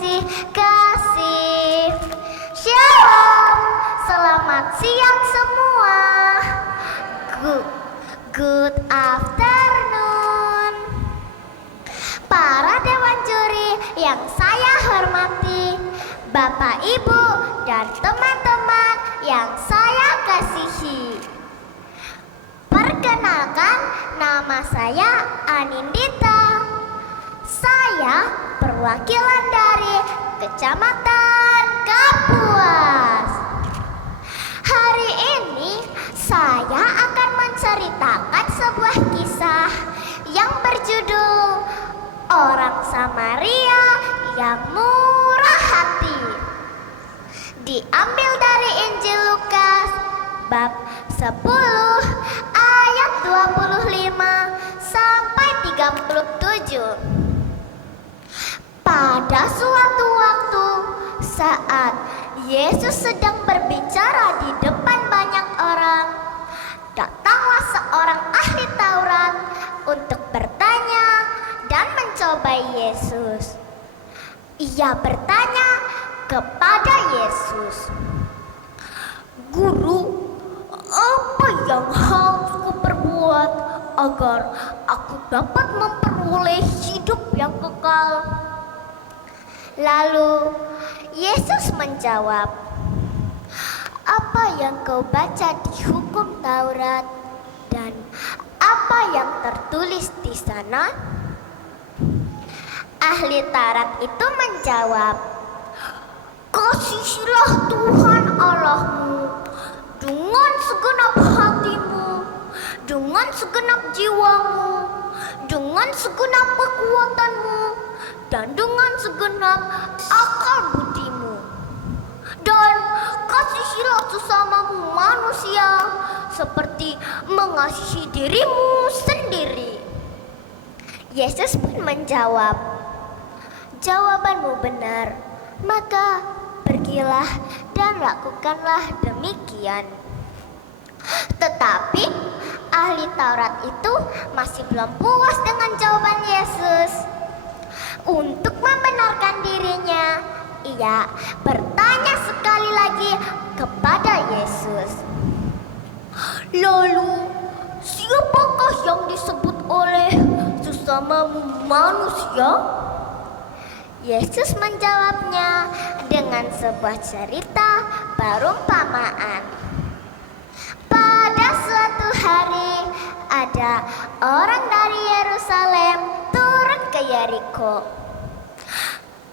kasih. Shalom, selamat siang semua. Good afternoon. Para dewan juri yang saya hormati, Bapak, Ibu, dan teman-teman yang saya kasihi. Perkenalkan, nama saya Anindita. Saya perwakilan dari Kecamatan Kapuas. Hari ini saya akan menceritakan sebuah kisah yang berjudul Orang Samaria yang Murah Hati. Diambil dari Injil Lukas bab 10 ayat 25 sampai 37. Pada suatu waktu saat Yesus sedang berbicara di depan banyak orang, datanglah seorang ahli Taurat untuk bertanya dan mencobai Yesus. Ia bertanya kepada Yesus, "Guru, apa yang harus kuperbuat agar aku dapat memperoleh hidup yang kekal?" Lalu Yesus menjawab, "Apa yang kau baca di hukum Taurat dan apa yang tertulis di sana?" Ahli Taurat itu menjawab, "Kasihilah Tuhan Allahmu dengan segenap hatimu, dengan segenap jiwamu, dengan segenap kekuatanmu, dan dengan segenap akal budimu. Dan kasihilah sesamamu manusia seperti mengasihi dirimu sendiri." Yesus pun menjawab, "Jawabanmu benar, maka pergilah dan lakukanlah demikian." Tetapi ahli Taurat itu masih belum puas dengan jawaban Yesus. Untuk membenarkan dirinya, ia bertanya sekali lagi kepada Yesus, "Lalu, siapakah yang disebut oleh sesamamu manusia?" Yesus menjawabnya dengan sebuah cerita perumpamaan. Pada suatu hari, ada orang dari Yerusalem turun ke Yeriko.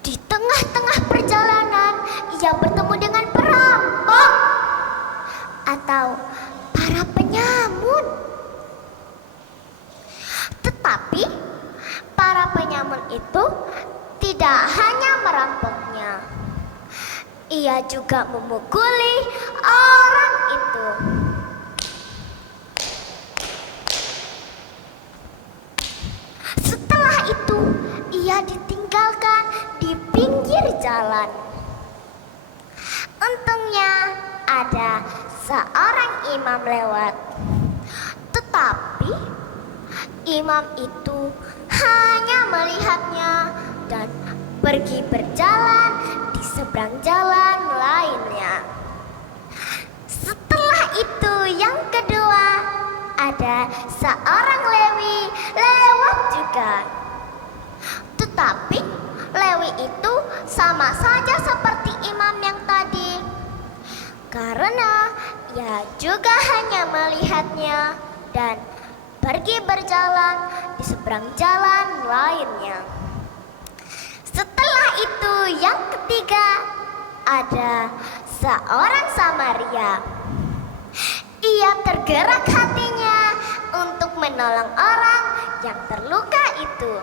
Di tengah-tengah perjalanan, ia bertemu dengan perampok atau para penyamun. Tetapi para penyamun itu tidak hanya merampoknya, ia juga memukuli orang itu. Setelah itu, ia ditinggalkan di pinggir jalan. Untungnya ada seorang imam lewat. Tetapi imam itu hanya melihatnya dan pergi berjalan di seberang jalan lainnya. Setelah itu yang kedua, ada seorang Lewi lewat juga. Tetapi Lewi itu sama saja seperti imam yang tadi, karena ia juga hanya melihatnya dan pergi berjalan di seberang jalan lainnya. Setelah itu yang ketiga, ada seorang Samaria. Ia tergerak hatinya untuk menolong orang yang terluka itu.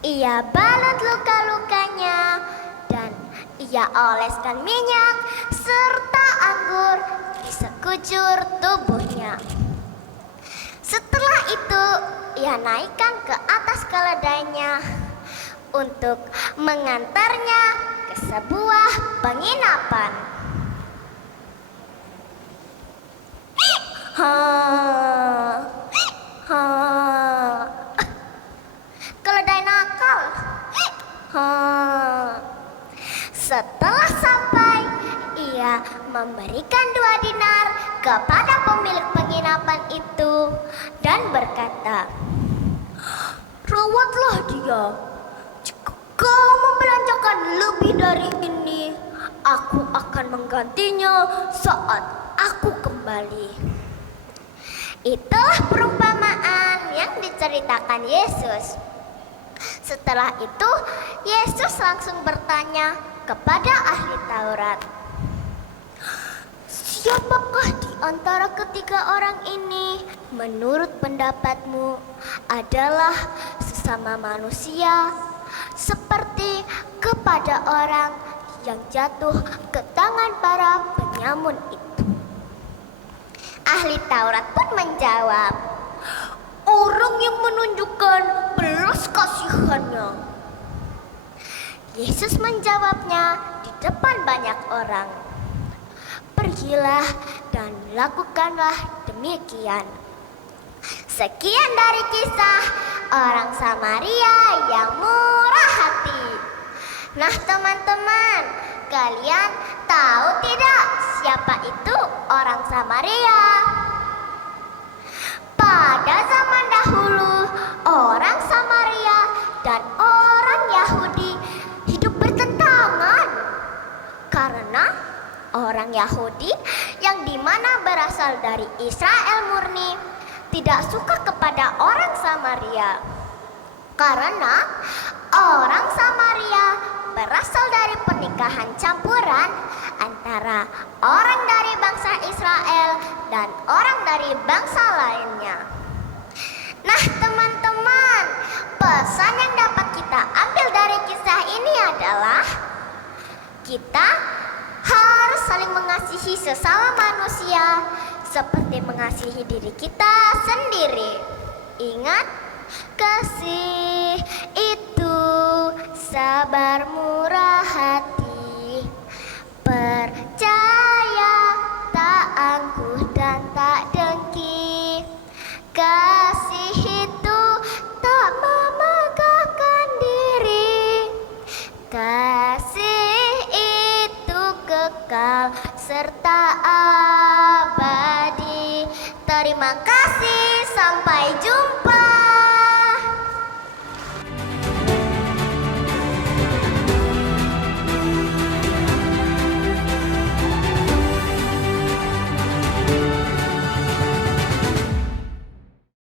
Ia balut luka-lukanya dan ia oleskan minyak serta anggur di sekujur tubuhnya. Setelah itu ia naikkan ke atas keledainya untuk mengantarnya ke sebuah penginapan. Keledai nakal. Ia memberikan 2 dinar kepada pemilik penginapan itu dan berkata, "Rawatlah dia. Jika kau membelanjakan lebih dari ini, aku akan menggantinya saat aku kembali." Itulah perumpamaan yang diceritakan Yesus. Setelah itu, Yesus langsung bertanya kepada ahli Taurat, "Siapakah di antara ketiga orang ini menurut pendapatmu adalah sesama manusia seperti kepada orang yang jatuh ke tangan para penyamun itu?" Ahli Taurat pun menjawab, "Orang yang menunjukkan belas kasihannya." Yesus menjawabnya di depan banyak orang, "Pergilah dan lakukanlah demikian." Sekian dari kisah orang Samaria yang murah hati. Nah teman-teman, kalian tahu tidak siapa itu orang Samaria? Pada zaman dahulu, orang Samaria dan orang Yahudi hidup bertentangan. Karena orang Yahudi yang dimana berasal dari Israel murni tidak suka kepada orang Samaria. Karena orang Samaria berasal dari pernikahan campuran antara orang dari bangsa Israel dan orang dari bangsa lainnya. Nah teman-teman, pesan yang dapat kita ambil dari kisah ini adalah kita harus saling mengasihi sesama manusia seperti mengasihi diri kita sendiri. Ingat, kasih itu sabar, murah hati, percaya, tak angkuh dan tak dengki. Kasih itu tak memegahkan diri, kasih itu kekal serta abadi. Terima kasih, sampai jumpa.